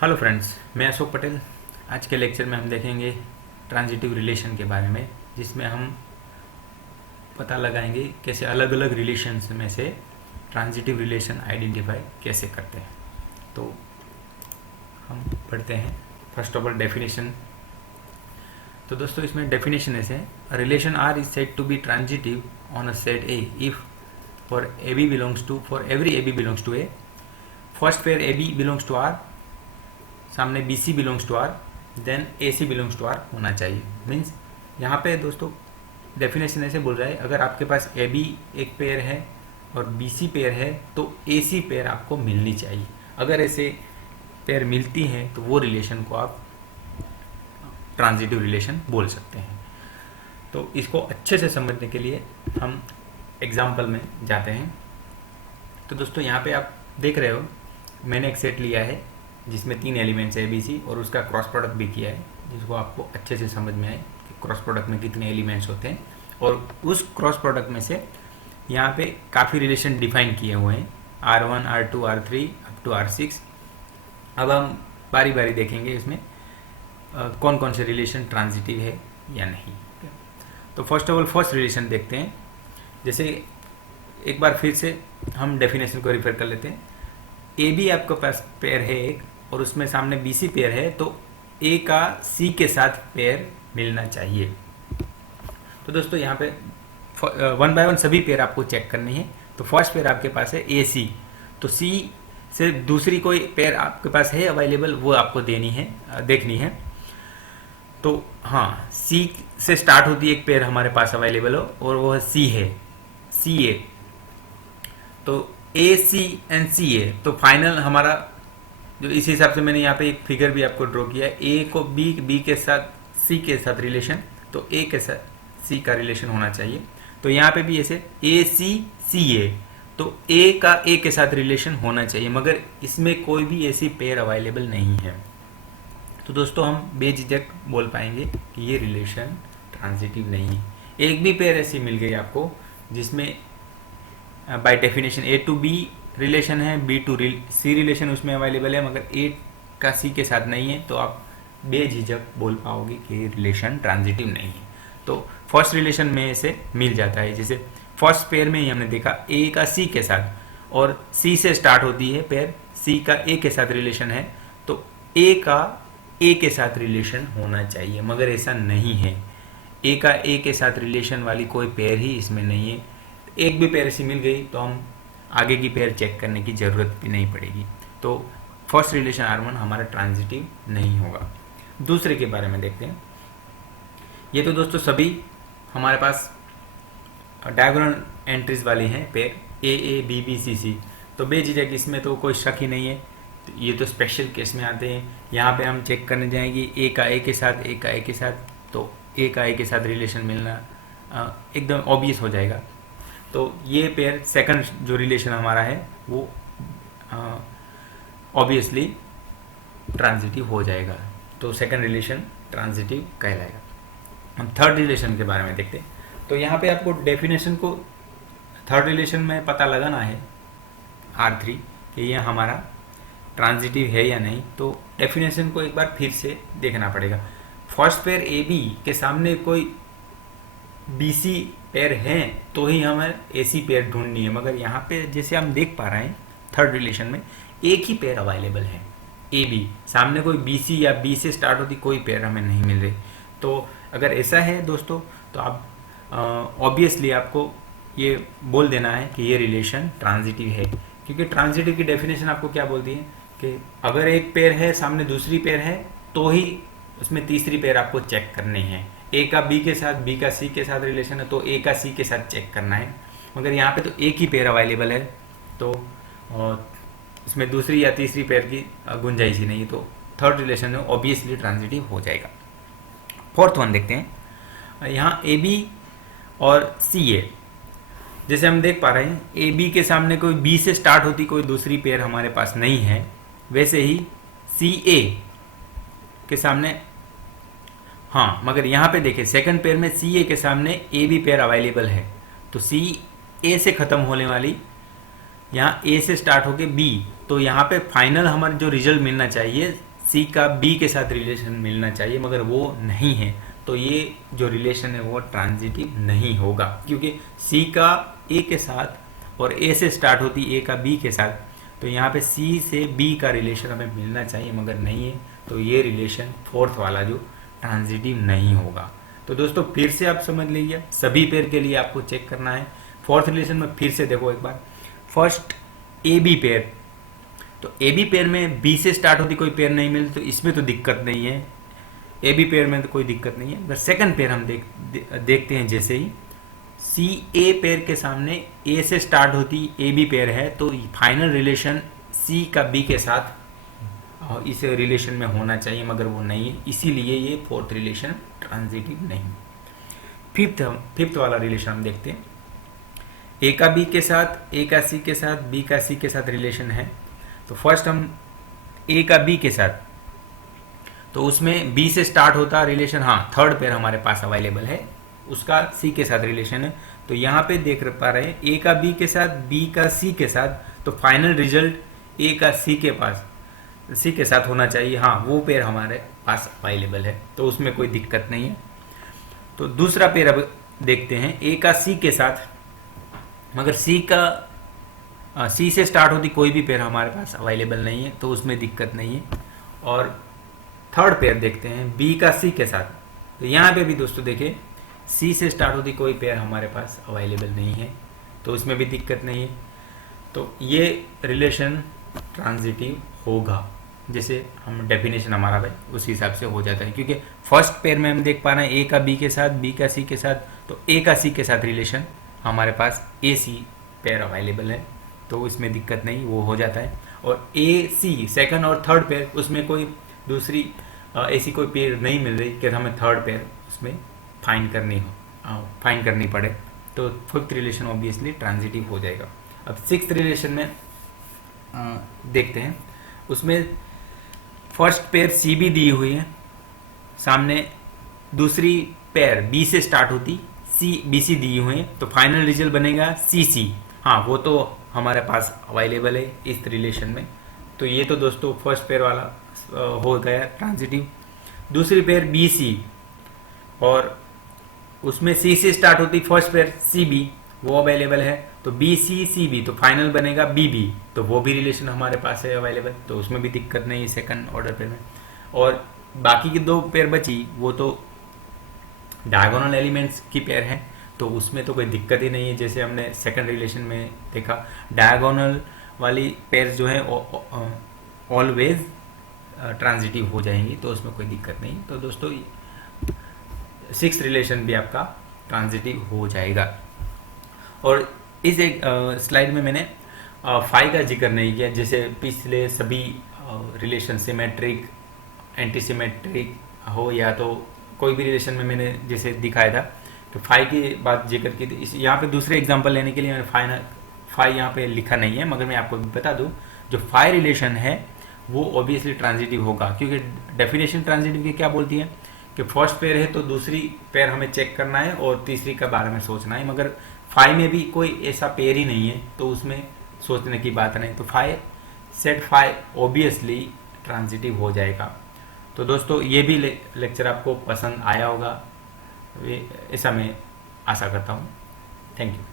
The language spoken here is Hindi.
हेलो फ्रेंड्स, मैं अशोक पटेल। आज के लेक्चर में हम देखेंगे ट्रांजिटिव रिलेशन के बारे में, जिसमें हम पता लगाएंगे कैसे अलग अलग रिलेशंस में से ट्रांजिटिव रिलेशन आइडेंटिफाई कैसे करते हैं। तो हम पढ़ते हैं फर्स्ट ऑफ ऑल डेफिनेशन। तो दोस्तों इसमें डेफिनेशन ऐसे है, relation R is said to be transitive on a set A if for a b belongs to for every a b belongs to A, first pair a b belongs to R, सामने b c belongs to R, then a c belongs to R होना चाहिए। मीन्स यहाँ पे दोस्तों डेफिनेशन ऐसे बोल रहा है, अगर आपके पास ए बी एक पेयर है और बी सी पेयर है तो ए सी पेयर आपको मिलनी चाहिए। अगर ऐसे पेयर मिलती हैं तो वो रिलेशन को आप ट्रांजिटिव रिलेशन बोल सकते हैं। तो इसको अच्छे से समझने के लिए हम एग्जाम्पल में जाते हैं। तो दोस्तों यहाँ पे आप देख रहे हो, मैंने एक सेट लिया है जिसमें 3 एलिमेंट्स है बी सी, और उसका क्रॉस प्रोडक्ट भी किया है, जिसको आपको अच्छे से समझ में आए कि क्रॉस प्रोडक्ट में कितने एलिमेंट्स होते हैं। और उस क्रॉस प्रोडक्ट में से यहाँ पे काफ़ी रिलेशन डिफाइन किए हुए हैं, R1, R2, R3 up to R6। अब हम बारी बारी देखेंगे इसमें कौन कौन से रिलेशन ट्रांजिटिव है या नहीं। तो first of all first relation देखते हैं। जैसे एक बार फिर से हम डेफिनेशन को रिफर कर लेते हैं। ए बी आपके पास पेयर है एक, और उसमें सामने बी सी पेयर है, तो ए का सी के साथ पेयर मिलना चाहिए। तो दोस्तों यहाँ पे वन बाय वन सभी पेयर आपको चेक करनी है। तो फर्स्ट पेयर आपके पास है ए सी, तो सी से दूसरी कोई पेयर आपके पास है अवेलेबल, वो आपको देखनी है। तो हाँ, सी से स्टार्ट होती है एक पेयर हमारे पास अवेलेबल हो, और वो सी है, सी ए। तो ए सी एंड सी ए, तो फाइनल हमारा जो इस हिसाब से मैंने यहाँ पे एक फिगर भी आपको ड्रॉ किया है, ए को बी के साथ सी के साथ रिलेशन, तो ए के साथ सी का रिलेशन होना चाहिए। तो यहाँ पे भी ऐसे ए सी सी ए, तो ए का ए के साथ रिलेशन होना चाहिए, मगर इसमें कोई भी ऐसी पेयर अवेलेबल नहीं है। तो दोस्तों हम बेझिझक बोल पाएंगे कि ये रिलेशन ट्रांजिटिव नहीं है। एक भी पेयर ऐसी मिल गई आपको जिसमें by definition A to B relation है, बी टू सी रिलेशन उसमें अवेलेबल है, मगर ए का सी के साथ नहीं है, तो आप बेझिझक बोल पाओगे कि रिलेशन ट्रांजिटिव नहीं है। तो फर्स्ट रिलेशन में से मिल जाता है। जैसे फर्स्ट पेयर में ही हमने देखा ए का सी के साथ, और सी से स्टार्ट होती है पेयर, सी का ए के साथ रिलेशन है, तो ए का ए के साथ रिलेशन होना चाहिए, मगर ऐसा नहीं है। ए का ए के साथ रिलेशन वाली कोई पेयर ही इसमें नहीं है। एक भी पेयर ऐसी मिल गई तो हम आगे की पेयर चेक करने की ज़रूरत भी नहीं पड़ेगी। तो फर्स्ट रिलेशन R1 हमारा ट्रांजिटिव नहीं होगा। दूसरे के बारे में देखते हैं। ये तो दोस्तों सभी हमारे पास डायगोनल एंट्रीज वाली हैं pair, a a b b c c, तो बेझिझक इसमें तो कोई शक ही नहीं है। तो ये तो स्पेशल केस में आते हैं। यहाँ पे हम चेक करने जाएंगे ए का ए के साथ, ए का ए के साथ, तो ए का ए के साथ रिलेशन मिलना एकदम ऑब्वियस हो जाएगा। तो ये पेयर सेकंड जो रिलेशन हमारा है वो ऑब्वियसली ट्रांजिटिव हो जाएगा, तो सेकंड रिलेशन ट्रांजिटिव कहलाएगा। हम थर्ड रिलेशन के बारे में देखते हैं। तो यहाँ पे आपको डेफिनेशन को थर्ड रिलेशन में पता लगाना है R3 कि ये हमारा ट्रांजिटिव है या नहीं। तो डेफिनेशन को एक बार फिर से देखना पड़ेगा। फर्स्ट पेयर ए बी के सामने कोई बी सी पेयर हैं तो ही हमें ए सी पेयर ढूंढनी है, मगर यहाँ पे जैसे हम देख पा रहे हैं थर्ड रिलेशन में एक ही पेयर अवेलेबल है, ए बी, सामने कोई बी सी या बी से स्टार्ट होती कोई पेयर हमें नहीं मिल रही। तो अगर ऐसा है दोस्तों, तो आप ऑब्वियसली आपको ये बोल देना है कि ये रिलेशन ट्रांजिटिव है, क्योंकि ट्रांजिटिव की डेफिनेशन आपको क्या बोलती है कि अगर एक पेयर है सामने दूसरी पेयर है तो ही उसमें तीसरी पेयर आपको चेक करनी है। ए का बी के साथ, बी का सी के साथ रिलेशन है तो ए का सी के साथ चेक करना है, मगर यहाँ पे तो एक ही पेयर अवेलेबल है, तो इसमें दूसरी या तीसरी पेयर की गुंजाइश ही नहीं, तो थर्ड रिलेशन में ऑब्वियसली ट्रांजिटिव हो जाएगा। फोर्थ वन देखते हैं। यहाँ ए बी और सी ए, जैसे हम देख पा रहे हैं ए बी के सामने कोई बी से स्टार्ट होती कोई दूसरी पेयर हमारे पास नहीं है, वैसे ही सी ए के सामने हाँ, मगर यहाँ पे देखिए सेकंड पेयर में सी ए के सामने ए बी पेयर अवेलेबल है, तो सी ए से ख़त्म होने वाली यहाँ ए से स्टार्ट होके बी, तो यहाँ पे फाइनल हमारा जो रिजल्ट मिलना चाहिए सी का बी के साथ रिलेशन मिलना चाहिए, मगर वो नहीं है, तो ये जो रिलेशन है वो ट्रांजिटिव नहीं होगा, क्योंकि सी का ए के साथ और ए से स्टार्ट होती ए का बी के साथ, तो यहाँ पे सी से बी का रिलेशन हमें मिलना चाहिए मगर नहीं है, तो ये रिलेशन फोर्थ वाला जो ट्रांजिटिव नहीं होगा। तो दोस्तों फिर से आप समझ लीजिए, सभी पेयर के लिए आपको चेक करना है। फोर्थ रिलेशन में फिर से देखो एक बार, फर्स्ट ए बी पेयर, तो ए बी पेयर में बी से स्टार्ट होती कोई पेयर नहीं मिलती, तो इसमें तो दिक्कत नहीं है, ए बी पेयर में तो कोई दिक्कत नहीं है। अगर सेकंड पेयर हम देखते हैं, जैसे ही सी ए पेयर के सामने ए से स्टार्ट होती ए बी पेयर है, तो फाइनल रिलेशन सी का बी के साथ इस रिलेशन में होना चाहिए, मगर वो नहीं है, इसीलिए ये फोर्थ रिलेशन ट्रांजिटिव नहीं। फिफ्थ वाला रिलेशन हम देखते हैं, ए का बी के साथ, ए का सी के साथ, बी का सी के साथ रिलेशन है। तो फर्स्ट हम ए का बी के साथ, तो उसमें बी से स्टार्ट होता रिलेशन, हाँ थर्ड पेयर हमारे पास अवेलेबल है, उसका सी के साथ रिलेशन है। तो यहाँ पे देख पा रहे हैं ए का बी के साथ, बी का सी के साथ, तो फाइनल रिजल्ट ए का सी के पास सी के साथ होना चाहिए, हाँ वो पेयर हमारे पास अवेलेबल है, तो उसमें कोई दिक्कत नहीं है। तो दूसरा पेयर अब देखते हैं, ए का सी के साथ, मगर सी से स्टार्ट होती कोई भी पेयर हमारे पास अवेलेबल नहीं है, तो उसमें दिक्कत नहीं है। और थर्ड पेयर देखते हैं बी का सी के साथ, तो यहाँ पे भी दोस्तों देखिए सी से स्टार्ट होती कोई पेयर हमारे पास अवेलेबल नहीं है, तो उसमें भी दिक्कत नहीं है, तो ये रिलेशन ट्रांजिटिव होगा। जैसे हम डेफिनेशन हमारा भाई उस हिसाब से हो जाता है, क्योंकि फर्स्ट पेयर में हम देख पा रहे हैं ए का बी के साथ, बी का सी के साथ, तो ए का सी के साथ रिलेशन हमारे पास ए सी पेयर अवेलेबल है, तो इसमें दिक्कत नहीं, वो हो जाता है। और ए सी सेकंड और थर्ड पेयर, उसमें कोई दूसरी ऐसी कोई पेयर नहीं मिल रही कि हमें थर्ड पेयर उसमें फाइंड करनी पड़े, तो फिफ्थ रिलेशन ऑब्वियसली ट्रांजिटिव हो जाएगा। अब सिक्स्थ रिलेशन में देखते हैं, उसमें फर्स्ट पेयर सी बी दी हुई है, सामने दूसरी पेयर बी से स्टार्ट होती सी बी सी दी हुई है, तो फाइनल रिजल्ट बनेगा सी सी, हाँ वो तो हमारे पास अवेलेबल है इस रिलेशन में। तो ये तो दोस्तों फर्स्ट पेयर वाला हो गया ट्रांजिटिव। दूसरी पेयर बी सी, और उसमें सी से स्टार्ट होती फर्स्ट पेयर सी बी, वो अवेलेबल है, तो बी सी सी बी, तो फाइनल बनेगा बी बी, तो वो भी रिलेशन हमारे पास है अवेलेबल, तो उसमें भी दिक्कत नहीं है सेकंड ऑर्डर पेयर में। और बाकी की दो पेयर बची, वो तो डायगोनल एलिमेंट्स की पेयर है, तो उसमें तो कोई दिक्कत ही नहीं है। जैसे हमने सेकंड रिलेशन में देखा, डायगोनल वाली पेयर जो है ऑलवेज ट्रांजिटिव हो जाएंगी, तो उसमें कोई दिक्कत नहीं। तो दोस्तों सिक्स्थ रिलेशन भी आपका ट्रांजिटिव हो जाएगा। और इस एक स्लाइड में मैंने फाई का जिक्र नहीं किया, जैसे पिछले सभी रिलेशन सिमेट्रिक, एंटी सिमेट्रिक हो या तो कोई भी रिलेशन में मैंने जैसे दिखाया था कि फाई की बात जिक्र की थी। यहाँ पे दूसरे एग्जांपल लेने के लिए मैंने फाई यहाँ पे लिखा नहीं है, मगर मैं आपको बता दूँ जो फाई रिलेशन है वो ऑब्वियसली ट्रांजिटिव होगा, क्योंकि डेफिनेशन ट्रांजिटिव की क्या बोलती है कि फर्स्ट पेयर है तो दूसरी पेयर हमें चेक करना है और तीसरी के बारे में सोचना है, मगर फाई में भी कोई ऐसा पेयर ही नहीं है, तो उसमें सोचने की बात नहीं, तो सेट फाई ऑब्वियसली ट्रांजिटिव हो जाएगा। तो दोस्तों ये भी लेक्चर आपको पसंद आया होगा, ऐसा मैं आशा करता हूँ। Thank you.